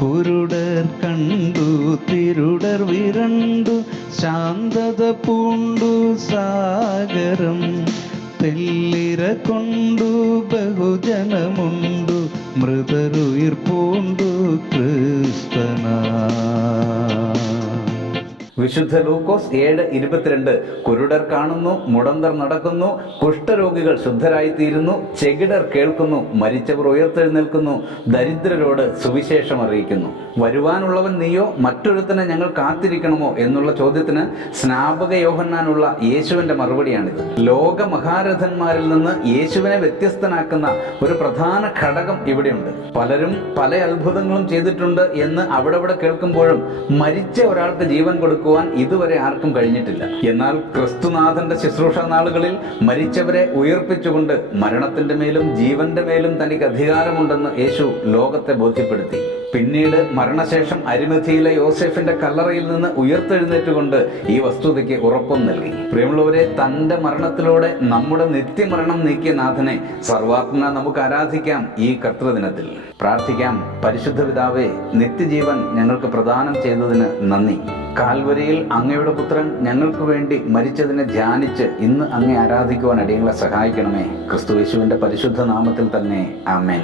കുരുടർ കണ്ടു തിരുടർ വിരണ്ടു ശാന്തത പൂണ്ടു സാഗരം തെല്ലിര കൊണ്ടു ബഹുജനമുണ്ടു മൃതരുയിർ പൂണ്ടു ക്രിസ്തനാ വിശുദ്ധ ലൂക്കോസ് ഏഴ് ഇരുപത്തിരണ്ട്. കുരുടർ കാണുന്നു മുടന്തർ നടക്കുന്നു കുഷ്ഠരോഗികൾ ശുദ്ധരായിത്തീരുന്നു ചെകിടർ കേൾക്കുന്നു മരിച്ചവർ ഉയർത്തെഴുന്നേൽക്കുന്നു ദരിദ്രരോട് സുവിശേഷം അറിയിക്കുന്നു. വരുവാനുള്ളവൻ നീയോ മറ്റൊരുത്തനെ ഞങ്ങൾ കാത്തിരിക്കണമോ എന്നുള്ള ചോദ്യത്തിന് സ്നാപക യോഹന്നാനുള്ള യേശുവിന്റെ മറുപടിയാണിത്. ലോക മഹാരഥന്മാരിൽ നിന്ന് യേശുവിനെ വ്യത്യസ്തനാക്കുന്ന ഒരു പ്രധാന ഘടകം ഇവിടെയുണ്ട്. പലരും പല അത്ഭുതങ്ങളും ചെയ്തിട്ടുണ്ട് എന്ന് അവിടെ കേൾക്കുമ്പോഴും മരിച്ച ഒരാൾക്ക് ജീവൻ കൊടുക്കുവാൻ ഇതുവരെ ആർക്കും കഴിഞ്ഞിട്ടില്ല. എന്നാൽ ക്രിസ്തുനാഥന്റെ ശുശ്രൂഷ നാളുകളിൽ മരിച്ചവരെ ഉയർപ്പിച്ചുകൊണ്ട് മരണത്തിന്റെ മേലും ജീവന്റെ മേലും തനിക്ക് അധികാരമുണ്ടെന്ന് യേശു ലോകത്തെ ബോധ്യപ്പെടുത്തി. പിന്നീട് മരണശേഷം അരിമതിയിലെ യോസെഫിന്റെ കല്ലറയിൽ നിന്ന് ഉയർത്തെഴുന്നേറ്റുകൊണ്ട് ഈ വസ്തുതയ്ക്ക് ഉറപ്പും നൽകി. പ്രിയമുള്ളവരെ തന്റെ മരണത്തിലൂടെ നമ്മുടെ നിത്യമരണം നീക്കിയ നാഥനെ സർവാത്മന നമുക്ക് ആരാധിക്കാം ഈ കർത്തൃദിനത്തിൽ. പ്രാർത്ഥിക്കാം പരിശുദ്ധ പിതാവേ നിത്യജീവൻ ഞങ്ങൾക്ക് പ്രദാനം ചെയ്തതിന് നന്ദി. കാൽവരിയിൽ അങ്ങയുടെ പുത്രൻ ഞങ്ങൾക്ക് വേണ്ടി മരിച്ചതിനെ ധ്യാനിച്ച് ഇന്ന് അങ്ങെ ആരാധിക്കുവാൻ അടിയങ്ങളെ സഹായിക്കണമേ. ക്രിസ്തു യേശുവിന്റെ പരിശുദ്ധ നാമത്തിൽ തന്നെ. ആമേൻ.